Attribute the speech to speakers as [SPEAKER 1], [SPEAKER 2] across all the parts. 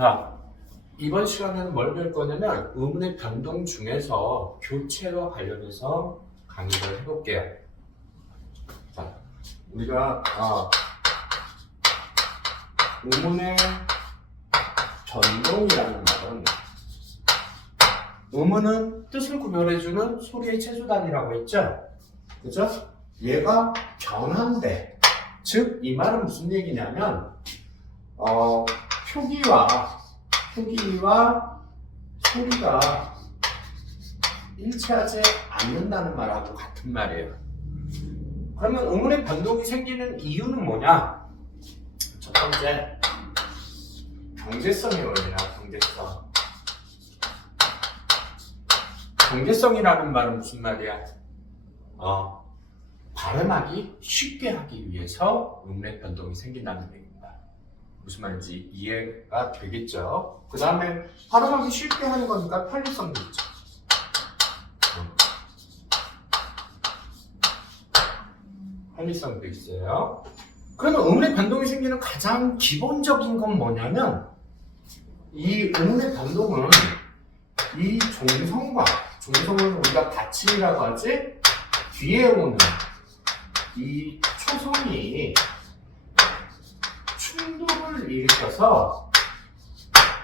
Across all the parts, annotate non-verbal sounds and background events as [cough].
[SPEAKER 1] 자, 이번 시간에는 뭘 배울 거냐면 의문의 변동 중에서 교체와 관련해서 강의를 해볼게요. 자, 우리가 아, 의문의 변동이라는 말은 의문은 뜻을 구별해주는 소리의 체조단이라고 했죠? 그죠? 얘가 변한대. 즉, 이 말은 무슨 얘기냐면, 어, 표기와, 표기와 소리가 일치하지 않는다는 말하고 같은 말이에요. 그러면 의문의 변동이 생기는 이유는 뭐냐? 첫 번째, 경제성의 원리야, 경제성. 경제성이라는 말은 무슨 말이야? 어, 발음하기 쉽게 하기 위해서 음의 변동이 생긴다는 얘기입니다. 무슨 말인지 이해가 되겠죠? 그 다음에 발음하기 쉽게 하는 거니까 편리성도 있죠. 음. 편리성도 있어요. 그러면 음의 변동이 생기는 가장 기본적인 건 뭐냐면 이 음의 변동은 이 종성과 종성은 우리가 받침이라고 하지 뒤에 오는 이 초성이 충돌을 일으켜서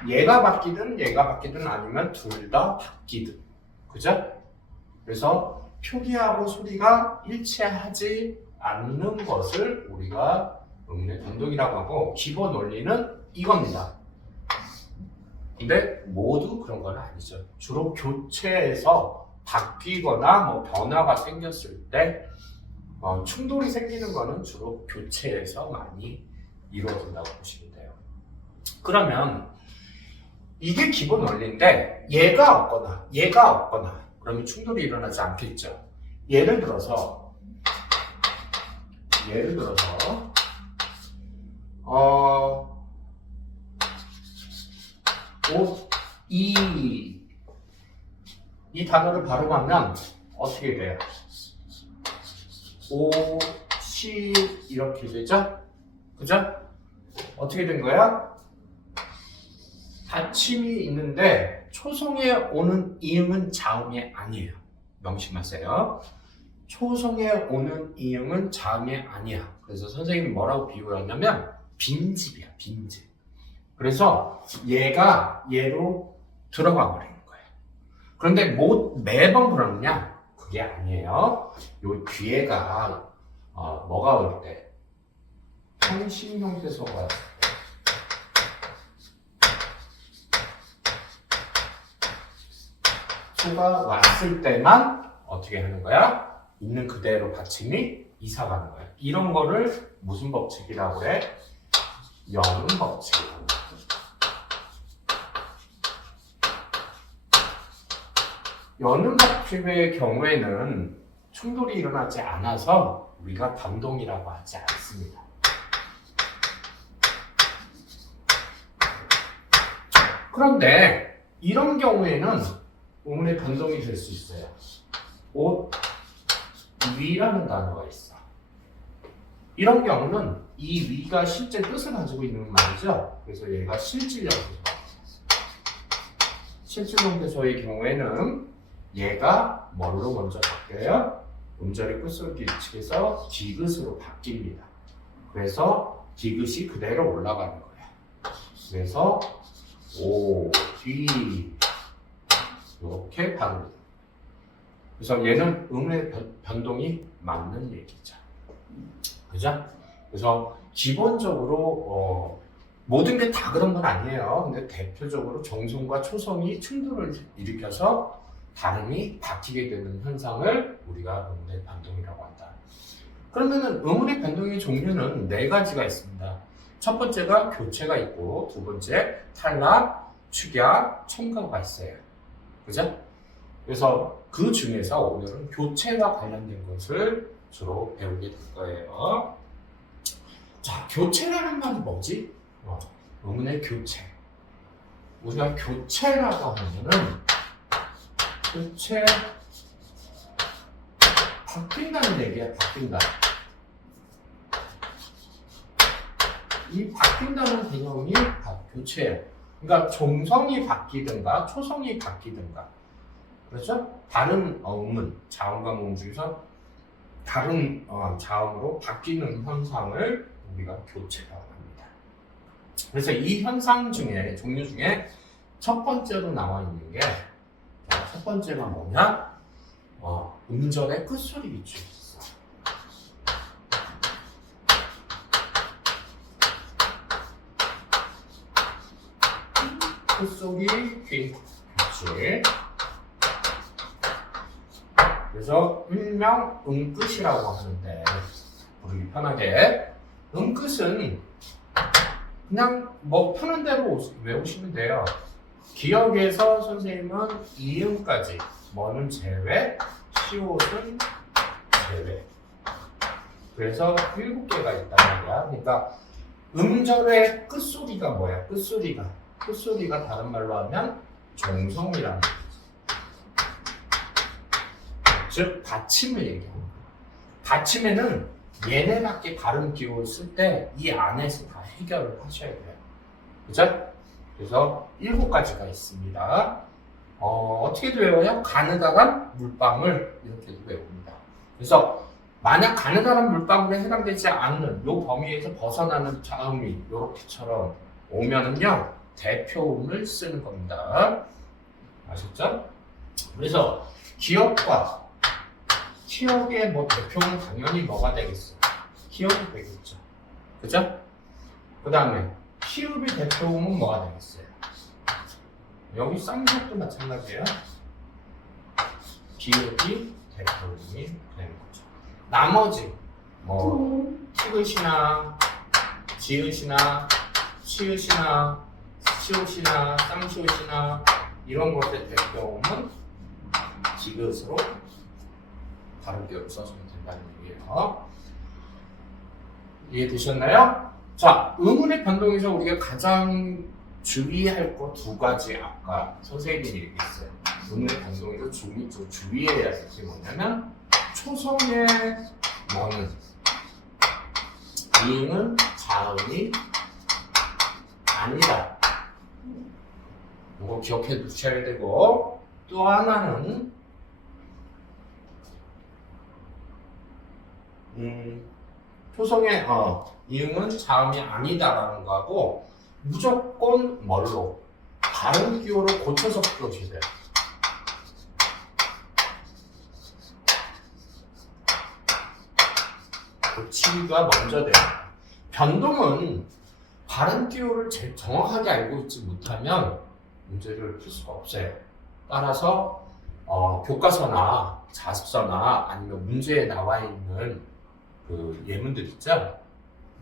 [SPEAKER 1] 얘가 바뀌든 얘가 바뀌든 아니면 둘 다 바뀌든 그죠? 그래서 표기하고 소리가 일치하지 않는 것을 우리가 음의 변동이라고 하고 기본 원리는 이겁니다. 근데 모두 그런 건 아니죠. 주로 교체해서 바뀌거나 뭐 변화가 생겼을 때 어, 충돌이 생기는 거는 주로 교체에서 많이 이루어진다고 보시면 돼요. 그러면 이게 기본 원리인데 얘가 없거나 얘가 없거나 그러면 충돌이 일어나지 않겠죠. 예를 들어서 예를 들어서 어 옷, 이, 이 단어를 발음하면 어떻게 돼요? 오, 시, 이렇게 되죠? 그죠? 어떻게 된 거야? 받침이 있는데 초성에 오는 이응은 자음이 아니에요. 명심하세요. 초성에 오는 이응은 자음이 아니야. 그래서 선생님이 뭐라고 비유를 하냐면 빈집이야, 빈집. 그래서 얘가 얘로 들어가 버리는 거예요. 그런데 뭐 매번 그러느냐? 그게 아니에요. 요 뒤에가 어, 뭐가 올 때? 형태소가 소가 왔을 때만 어떻게 하는 거야? 있는 그대로 받침이 이사 가는 거야. 이런 거를 무슨 법칙이라고 그래? 여는 법칙. 여는 법칙의 경우에는 충돌이 일어나지 않아서 우리가 변동이라고 하지 않습니다. 그런데 이런 경우에는 우문의 변동이 될 수 있어요. 옷 위라는 단어가 있어. 이런 경우는 이 위가 실제 뜻을 가지고 있는 말이죠. 그래서 얘가 실질형태소. 실질형태소의 경우에는 얘가 뭘로 먼저 바뀌어요? 음절의 끝솔기측에서 디귿으로 바뀝니다. 그래서 디귿이 그대로 올라가는 거예요. 그래서 오, 뒤 이렇게 돼요. 그래서 얘는 음의 변- 변동이 맞는 얘기죠. 그죠? 그래서 기본적으로 어, 모든 게 다 그런 건 아니에요. 근데 대표적으로 정성과 초성이 충돌을 일으켜서 발음이 바뀌게 되는 현상을 우리가 음의 변동이라고 한다. 그러면은 음의 변동의 종류는 네 가지가 있습니다. 첫 번째가 교체가 있고 두 번째 탈락, 축약, 첨가가 있어요. 그죠? 그래서 그 중에서 오늘은 교체와 관련된 것을 주로 배우게 될 거예요. 자, 교체라는 말이 뭐지? 어, 의문의 교체. 우리가 교체라고 하면은 교체 바뀐다는 얘기야, 바뀐다. 이 바뀐다는 개념이 다 교체예요. 그러니까 종성이 바뀌든가 초성이 바뀌든가 그렇죠? 다른 어음은 자음과 모음 중에서 다른 어, 자음으로 바뀌는 현상을 우리가 교체라고 합니다. 그래서 이 현상 중에 종류 중에 첫 번째로 나와 있는 게 첫 번째가 뭐냐? 어, 음절의 끝소리 위치 에 있어. 끝소리 귀 위치. 그래서 일명 음끝이라고 하는데 우리 편하게 음끝은 그냥 뭐 편한 대로 오- 외우시면 돼요. 기억에서 선생님은 이음까지 뭐는 제외, 시옷은 제외. 그래서 일곱 개가 있단 말이야. 그러니까 음절의 끝소리가 뭐야? 끝소리가 끝소리가 다른 말로 하면 종성이라는 거지. 즉 받침을 거야. 받침에는 얘네밖에 발음 기호를 쓸때 이 안에서 다 해결을 하셔야 돼요. 그죠? 그래서 일곱 가지가 있습니다. 어, 어떻게도 외워요? 가느다란 물방울 이렇게도 외웁니다. 그래서 만약 가느다란 물방울에 해당되지 않는 요 범위에서 벗어나는 자음이 요렇게처럼 오면은요 대표음을 쓰는 겁니다. 아셨죠? 그래서 기억과 기억의 뭐 대표는 당연히 뭐가 되겠어? 기억이 되겠죠. 그죠? 그 다음에 키읍의 대표음은 뭐가 되겠어요? 여기 쌍기역도 마찬가지예요. 기읍이 대표음이 되는 거죠. 나머지 뭐 티귿이나 지읒이나 치읒이나 시옷이나 쌍시옷이나 이런 것의 대표음은 디귿으로 다른 기호를 써주면 된다는 얘기예요. 이해되셨나요? 자, 의문의 변동에서 우리가 가장 주의할 거 두 가지 아까 선생님이 얘기했어요. 의문의 변동에서 주, 주, 주의해야 할 게 뭐냐면 초성의 뭐는 이응은 자음이 아니다. 이거 기억해 두셔야 되고 또 하나는 음, 초성의 어, 이응은 자음이 아니다라는 거하고 무조건 뭘로 다른 기호로 고쳐서 풀어주셔야 돼요. 고치기가 먼저 돼요. 변동은 발음 기호를 정확하게 알고 있지 못하면 문제를 풀 수가 없어요. 따라서 어, 교과서나 자습서나 아니면 문제에 나와 있는 그 예문들 있죠?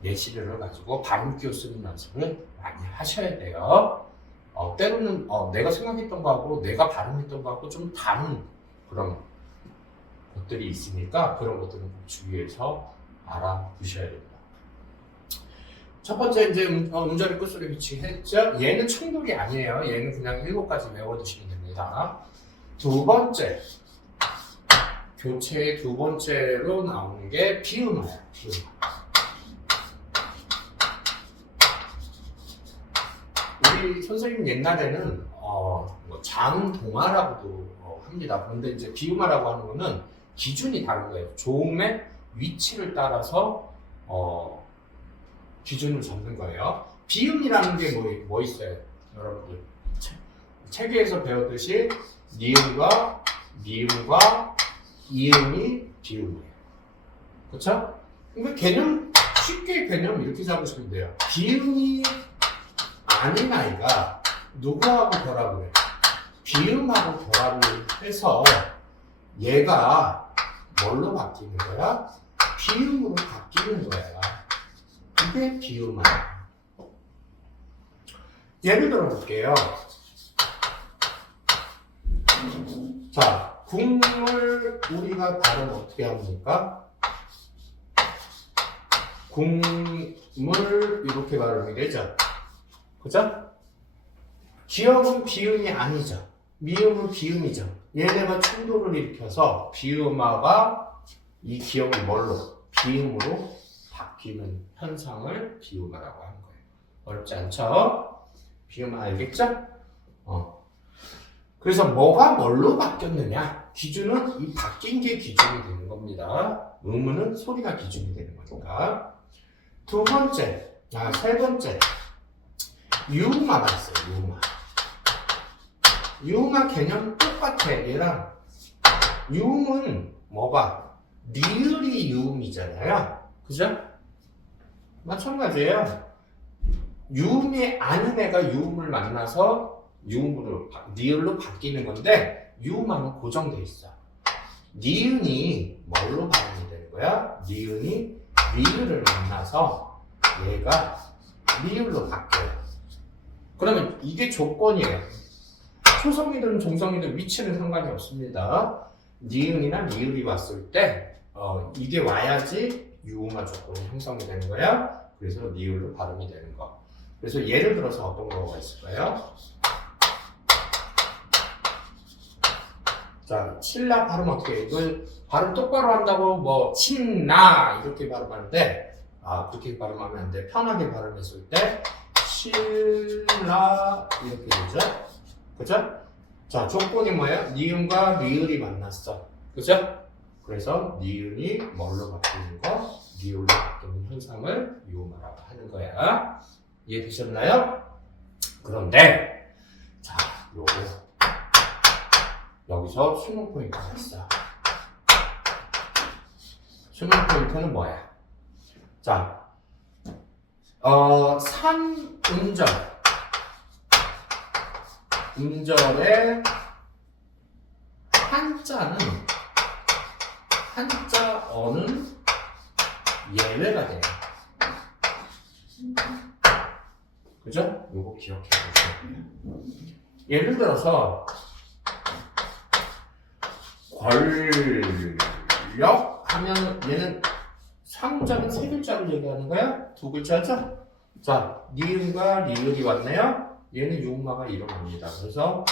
[SPEAKER 1] 예시를 가지고 발음 기호 쓰는 연습을 많이 하셔야 돼요. 어, 때로는 어, 내가 생각했던 거하고 내가 발음했던 거하고 좀 다른 그런 것들이 있으니까 그런 것들은 꼭 주의해서 알아두셔야 됩니다. 첫 번째 이제 음절의 끝소리 위치했죠. 얘는 충돌이 아니에요. 얘는 그냥 일곱 가지 외워두시면 됩니다. 두 번째 교체의 두 번째로 나오는 게 비음어예요. 비음. 우리 선생님 옛날에는 어, 뭐 장동화라고도 어, 합니다. 그런데 이제 비음화라고 하는 거는 기준이 다른 거예요. 조음의 위치를 따라서 어, 기준을 잡는 거예요. 비음이라는 게 뭐 뭐 있어요, 여러분들? 책, 책에서 배웠듯이 니음과 미음과 이음이 비음이에요. 그렇죠? 근데 개념 쉽게 개념 이렇게 잡으시면 돼요. 비음이 아닌 아이가 누구하고 결합을 해? 비음하고 결합을 해서 얘가 뭘로 바뀌는 거야? 비음으로 바뀌는 거야. 이게 비음이야. 예를 들어 볼게요. 자, 국물 우리가 발음 어떻게 합니까? 국물 이렇게 발음이 되죠. 그죠? 기억은 비음이 아니죠. 미음은 비음이죠. 얘네가 충돌을 일으켜서 비음화가 이 기억이 뭘로? 비음으로 바뀌는 현상을 비음화라고 하는 거예요. 어렵지 않죠? 비음 알겠죠? 어. 그래서 뭐가 뭘로 바뀌었느냐? 기준은 이 바뀐 게 기준이 되는 겁니다. 의문은 소리가 기준이 되는 거니까. 두 번째, 아, 세 번째. 유음화가 있어요, 유음화. 유음화 개념 똑같아, 얘랑. 유음은 뭐가? 니을이 유음이잖아요. 그죠? 마찬가지예요. 유음이 아닌 애가 유음을 만나서 유음으로, 바- 니을로 바뀌는 건데, 유음하면 고정돼 있어. 니은이 뭘로 발음이 되는 거야? 니은이 니을을 만나서 얘가 니을로 바뀌어요. 그러면 이게 조건이에요. 초성이든 종성이든 위치는 상관이 없습니다. 니은이나 니을이 왔을 때 어, 이게 와야지 유음화 조건이 형성이 되는 거야. 그래서 니을로 발음이 되는 거. 그래서 예를 들어서 어떤 거가 있을까요? 자, 칠라 발음 어떻게 해? 이걸 발음 똑바로 한다고 뭐 친나 이렇게 발음하는데 아 그렇게 발음하면 안 돼. 편하게 발음했을 때 칠라 이렇게 되죠. 그죠? 자, 조건이 뭐예요? 니은과 니을이 만났어. 그죠? 그래서 니은이 뭘로 바뀌는 거, 니을로 바뀌는 현상을 유음화라고 하는 거야. 이해되셨나요? 그런데 자, 요거 여기서 수능 포인트가 있어. 수능 포인트는 뭐야? 자, 어, 3 음절. 음절의 한자는, 한자 어는 예외가 돼요. 그죠? 요거 기억해 보세요. 예를 들어서, 권력 하면 얘는 3자는 세 글자를 얘기하는 거야? 두 글자죠? 자, 니은과 리을이 왔네요? 얘는 용마가 일어납니다. 그래서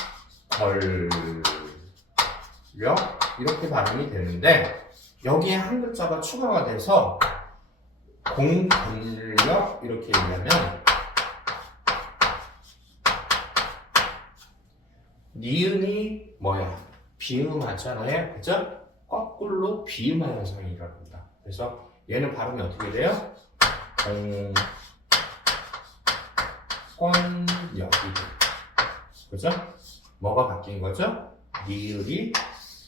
[SPEAKER 1] 권력 이렇게 발음이 되는데 여기에 한 글자가 추가가 돼서 공권력 이렇게 얘기하면 니은이 뭐야? 비음하잖아요. 그죠? 거꾸로 비음화 현상이 일어납니다. 그래서 얘는 발음이 어떻게 돼요? 공, 권력이 돼. 그죠? 뭐가 바뀐 거죠? 니을이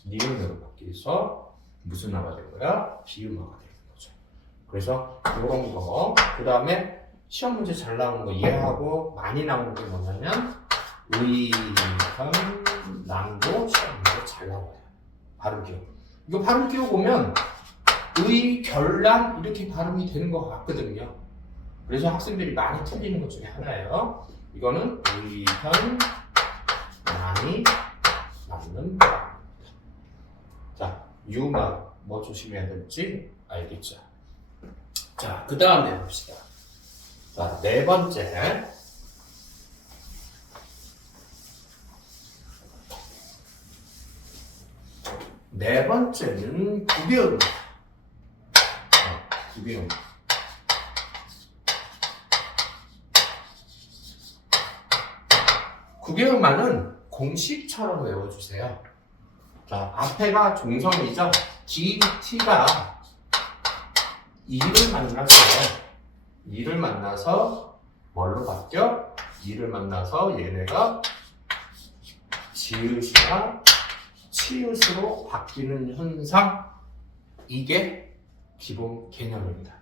[SPEAKER 1] 니은으로 바뀌어서 무슨 화가 된 거야? 비음화가 되는 거죠. 그래서 이런 거, 그 다음에 시험 문제 잘 나오는 거 이해하고 많이 나오는 게 뭐냐면 의견, 낭도 시험 문제 잘 나와요. 발음 기억. 이거 발음 기억 보면 의, 결란 이렇게 발음이 되는 것 같거든요. 그래서 학생들이 많이 틀리는 것 중에 하나예요. 이거는 의견, 난이 맞는. 자, 유마 뭐 조심해야 될지 알겠죠? 자, 그 다음에 봅시다. 자, 네 번째. 네 번째는 구비음. 어, 구비음. 구비음만은 공식처럼 외워주세요. 자, 앞에가 종성이죠. DT가 이를 만났어요. 이를 만나서 뭘로 바뀌어? 이를 만나서 얘네가 지읒이나 치읓으로 바뀌는 현상 이게 기본 개념입니다.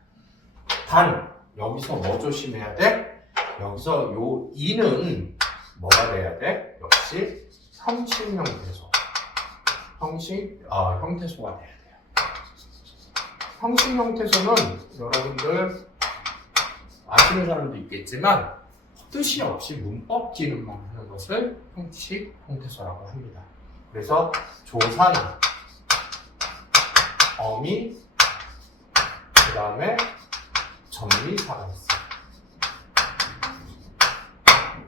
[SPEAKER 1] 단 여기서 뭐 조심해야 돼? 여기서 요 이는 뭐가 돼야 돼? 역시 형식 형태소. 형식 아 형태소가 돼야 돼요. 형식 형태소는 여러분들 아시는 사람도 있겠지만 뜻이 없이 문법 기능만 하는 것을 형식 형태소라고 합니다. 그래서 조사나 어미 그 다음에 전미사가 있어요.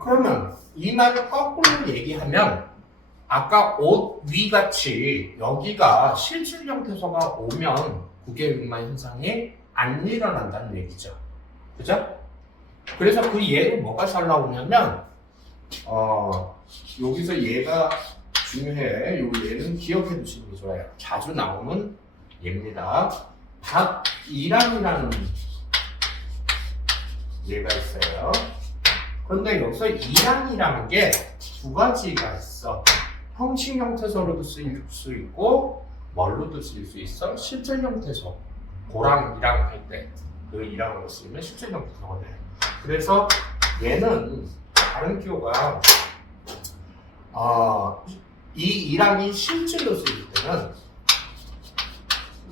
[SPEAKER 1] 그러면 이 말을 거꾸로 얘기하면 아까 옷 위같이 여기가 실질 형 태소가 오면 구개육만 현상이 안 일어난다는 얘기죠. 그죠? 그래서 그 예로 뭐가 잘 나오냐면 어, 여기서 얘가 중요해. 요 얘는 기억해 두시는 게 좋아요. 자주 나오는 얘입니다. 닷이랑이라는 얘가 있어요. 그런데 여기서 이랑이라는 게 두 가지가 있어. 형식 형태서로도 쓰일 수 있고 뭘로도 쓰일 수 있어. 실질 형태서. 고랑 이랑 할 때 그 이랑으로 쓰이면 실질 형태서가 돼. 그래서 얘는 다른 기호가 어, 이 이랑이 실질로 쓰일 때는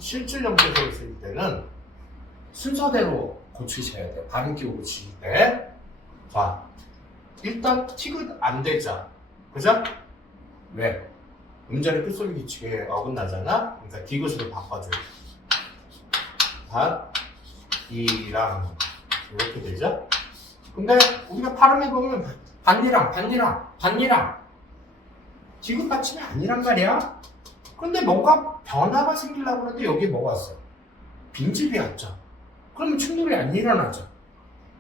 [SPEAKER 1] 실질 형태로 쓰일 때는 순서대로 고치셔야 돼요. 다른 기호 고칠 때. 자, 일단 티귿 안 되자. 그죠? 왜? 음절의 끝소리 규칙에 어긋나잖아? 그러니까 디귿으로 바꿔줘요. 닷, 이랑 이렇게 되죠? 근데 우리가 발음해 보면 반니랑, 반니랑, 반니랑 디귿 받침이 아니란 말이야? 근데 뭔가 변화가 생기려고 하는데 여기에 뭐가 왔어? 빈집이 왔죠. 그러면 충돌이 안 일어나죠.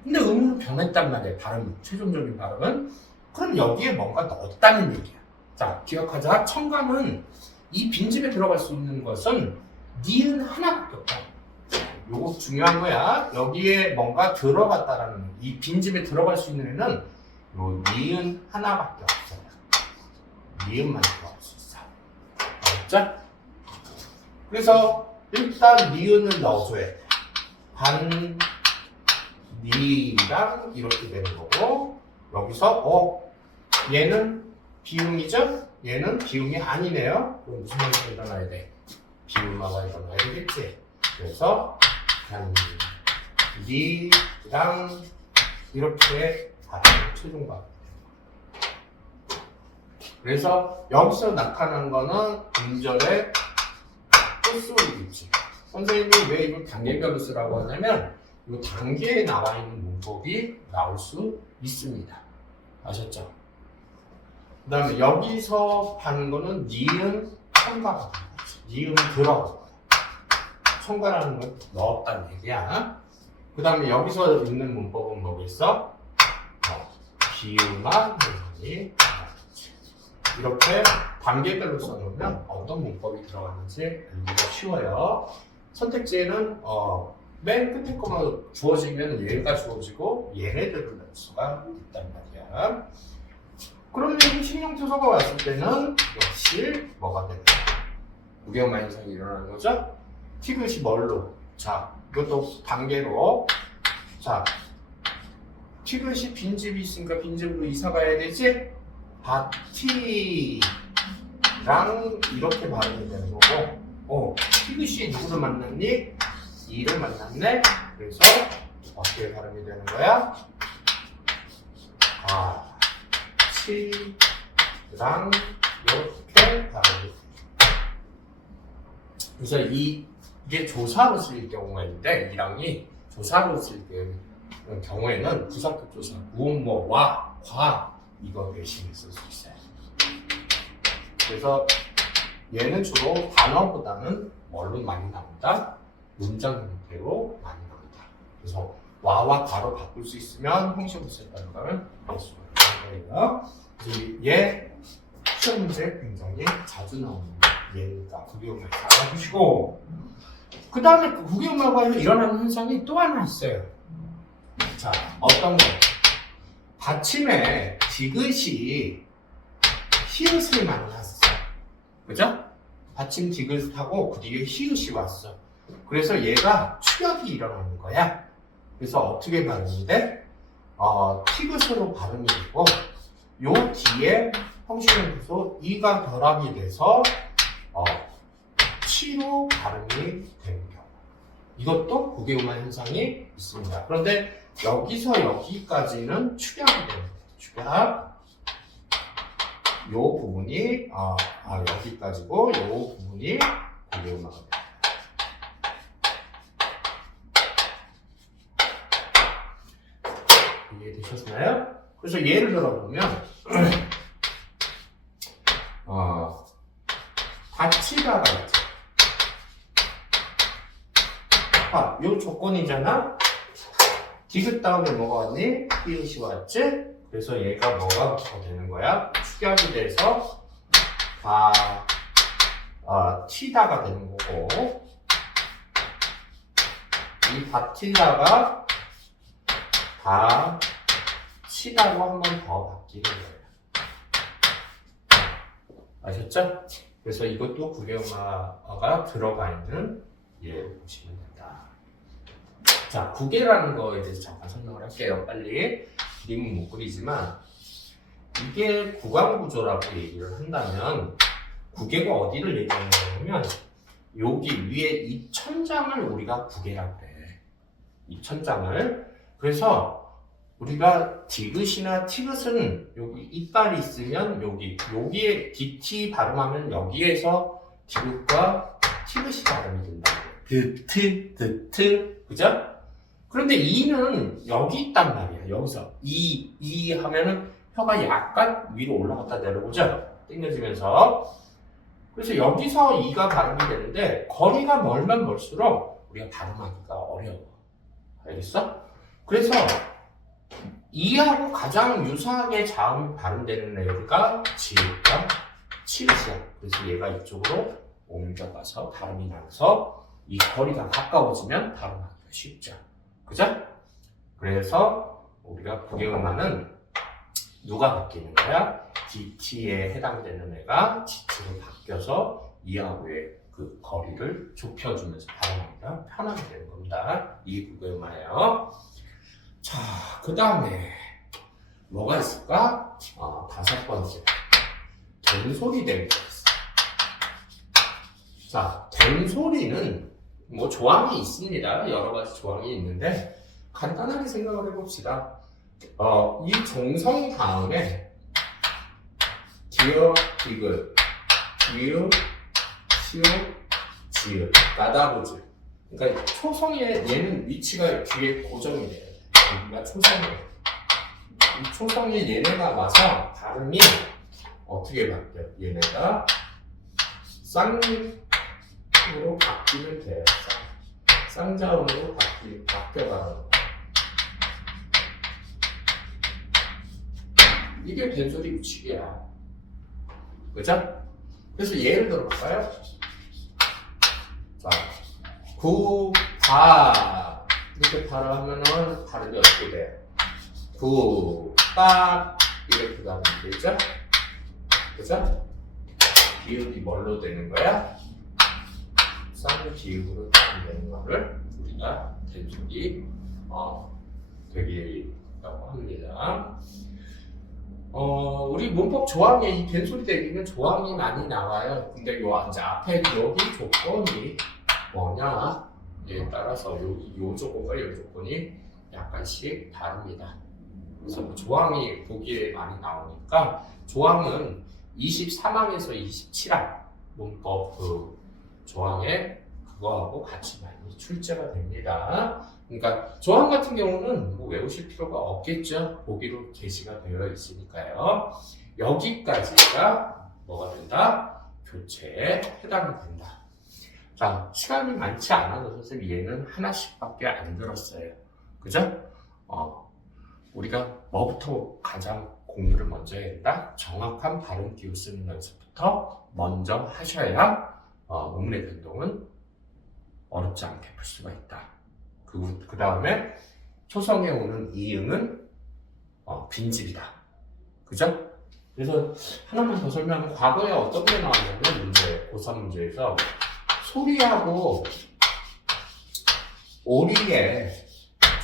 [SPEAKER 1] 근데 음으로 변했단 말이에요. 발음, 최종적인 발음은. 그럼 여기에 뭔가 넣었다는 얘기야. 자, 기억하자. 청감은 이 빈집에 들어갈 수 있는 것은 니은 하나밖에 없다. 요거 중요한 거야. 여기에 뭔가 들어갔다라는 이 빈집에 들어갈 수 있는 애는 요 니은 하나밖에 없어요. 니은만 들어갈 수 있어. 알았죠? 그래서 일단 니은을 넣어줘야 돼. 반, 니랑 이렇게 되는 거고 여기서 어 얘는 비음이죠? 얘는 비음이 아니네요. 그럼 무슨 말이 일어나야 돼? 비음화가 일어나야 되겠지. 그래서 반, 니랑 이렇게 발음 최종과 그래서 여기서 나타난 거는 음절의 끝소리겠지. 선생님이 왜 이걸 단계별로 쓰라고 하냐면 이 단계에 나와 있는 문법이 나올 수 있습니다. 아셨죠? 그 다음에 여기서 하는 거는 니은 첨가가. 니은 거야. 첨가라는 건 넣었다는 얘기야. 그 다음에 여기서 있는 문법은 뭐겠어? 어, 문법이 나오지. 이렇게 단계별로 써놓으면 어떤 문법이 들어가는지 알기가 쉬워요. 선택지에는 어, 맨 끝에 거만 주어지면 얘가 주어지고 얘네들을 넣을 수가 있단 말이야. 그러면 이 신용투소가 왔을 때는 역시 뭐가 거야? 무게엄마 현상이 일어나는 거죠? 티귿이 뭘로? 자, 이것도 단계로. 자, 티귿이 빈집이 있으니까 빈집으로 이사 가야 되지? 바티랑 이렇게 발음이 되는 거고, 어, 티귿이 누구를 만났니? 이를 만났네. 그래서 어떻게 발음이 되는 거야? 아, 치랑 이렇게 돼. 그래서 이 이게 조사로 쓰일 경우가 있는데 이랑이 조사로 때 경우에는 부사급 조사, 무음, 뭐, 와, 과 이거 대신에 쓸 수 있어요. 그래서 얘는 주로 단어보다는 뭘로 많이 나온다? 문장 형태로 많이 나온다. 그래서 와와 과로 바꿀 수 있으면 형식으로 할 수가 있는 거예요. 얘 시험 문제 굉장히 자주 나오는 얘니까 구기용말 잘 알아두시고 그 다음에 그 구기용말과에서 일어나는 현상이 또 하나 있어요. 자, 어떤 거? 받침에 디귿이 히읗을 만났어. 그죠? 받침 디귿하고 그 뒤에 히읗이 왔어. 그래서 얘가 추격이 일어나는 거야. 그래서 어떻게 돼? 어, 티귿으로 발음이 되고, 요 뒤에 형식에서 이가 결합이 돼서, 어, 치로 발음이 되는 경우. 이것도 구개음화 현상이 있습니다. 그런데 여기서 여기까지는 축약이 됩니다. 축약. 요 부분이, 아, 아, 여기까지고, 요 부분이 구개음화가 됩니다. 이해되셨나요? 그래서 예를 들어보면 [clears throat] 어, 가치가가 있죠. 아, 요 조건이잖아. 디귿 다음에 뭐가 왔니? 이웃이 왔지? 그래서 얘가 뭐가 더 되는 거야? 축약이 돼서 다 아, 티다가 되는 거고 이 바티다가 다 치다고 한 번 더 바뀌는 거예요. 아셨죠? 그래서 이것도 구개음화가 들어가 있는 예를 보시면 된다. 자, 구개라는 거에 대해서 잠깐 설명을 할게요. 빨리. 그림은 못 그리지만 이게 구강구조라고 얘기를 한다면 구개가 어디를 얘기하는 거냐면 여기 위에 이 천장을 우리가 구개라고 해. 이 천장을. 그래서 우리가 디귿이나 티귿은 여기 이빨이 있으면 여기 여기에 DT 발음하면 여기에서 디귿과 티귿이 발음이 된다. 드트 드트 그죠? 그런데 이는 여기 있단 말이야. 여기서 이 이 하면은 혀가 약간 위로 올라갔다 내려오죠. 당겨지면서 그래서 여기서 이가 발음이 되는데 거리가 멀면 멀수록 우리가 발음하기가 어려워. 알겠어? 그래서 이하고 가장 유사하게 자음 발음되는 애가 지읒과 치읒이야. 그래서 얘가 이쪽으로 옮겨가서 발음이 나서 이 거리가 가까워지면 발음하기가 쉽죠. 그죠? 그래서 우리가 구개음하는 누가 바뀌는 거야? DT에 해당되는 애가 GT로 바뀌어서 이하고의 그 거리를 좁혀주면서 발음하기가 편하게 되는 겁니다. 이 구개음하예요. 자, 그 다음에 뭐가 있을까? 어, 다섯 번째. 된소리 대가 있어. 자, 된소리는 뭐 조항이 있습니다. 여러 가지 조항이 있는데 간단하게 생각을 해봅시다. 어, 이 종성 다음에 기어, 디귿, 기우, 시우, 지읒, 나다부즈. 그러니까 초성의 얘는 위치가 뒤에 고정이 돼요. 여기가 초성이에요. 이 초성이 얘네가 와서 발음이 어떻게 바뀌어요? 얘네가 쌍으로 바뀌면 돼요. 쌍, 쌍자음으로 바뀌, 바뀌어가는 거. 이게 된소리 규칙이야. 그죠? 그래서 예를 들어볼까요? 자, 구, 바. 이렇게 발음하면은 발음이 어떻게 돼? 구, 빠. 이렇게 가면 되죠? 그죠? 기울이 뭘로 되는 거야? 쌍 기울으로 되는 거를 우리가 된소리, 어, 되기라고 합니다. 어, 우리 문법 조항에 이 된소리 대기는 조항이 많이 나와요. 근데 요 앞에 여기 조건이 뭐냐 에 따라서 여기 요 조건과 요 조건이 약간씩 다릅니다. 그래서 뭐 조항이 보기에 많이 나오니까 조항은 23항에서 27항 문법 그 조항에 그거하고 같이 많이 출제가 됩니다. 그러니까 조항 같은 경우는 뭐 외우실 필요가 없겠죠. 보기로 게시가 되어 있으니까요. 여기까지가 뭐가 된다? 교체에 해당이 된다. 자, 시간이 많지 않아서 선생님 얘는 하나씩밖에 안 들었어요. 그죠? 어, 우리가 뭐부터 가장 공부를 먼저 해야 된다? 정확한 발음 기호 쓰는 연습부터 먼저 하셔야 어, 음의 변동은 어렵지 않게 풀 수가 있다. 그, 그 다음에 초성에 오는 이응은 어, 빈집이다. 그죠? 그래서 하나만 더 설명하면 과거에 어떤 게 나왔냐면 문제, 고3 문제에서 소리하고 오리의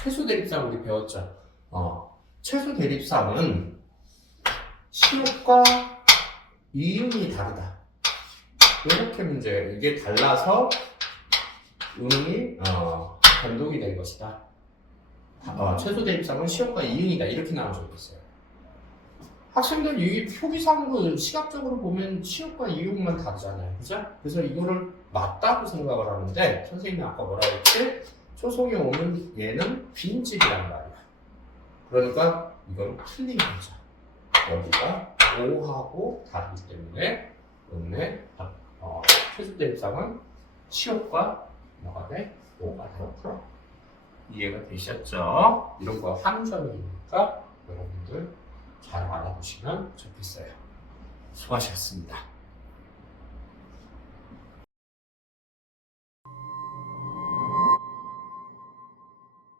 [SPEAKER 1] 최소 대립상 우리 배웠죠? 어, 최소 대립상은 시옷과 이음이 다르다. 이렇게 문제 이게 달라서 음이 어, 변동이 된 것이다. 어, 최소 대입상은 시험과 이응이다 이렇게 적이 있어요. 학생들 이 표기상으로 시각적으로 보면 시험과 이응만 다르잖아요, 그죠? 그래서 이거를 맞다고 생각을 하는데 선생님이 아까 뭐라 했지? 초성이 오는 얘는 빈집이란 말이야. 그러니까 이건 틀린 거죠. 여기가 오하고 다르기 때문에 음의 어, 최소 대 입상은 시옷과 뭐가 돼? 오가 되고 이해가 되셨죠? 이런 거 함정이니까 여러분들 잘 알아보시면 좋겠어요. 수고하셨습니다.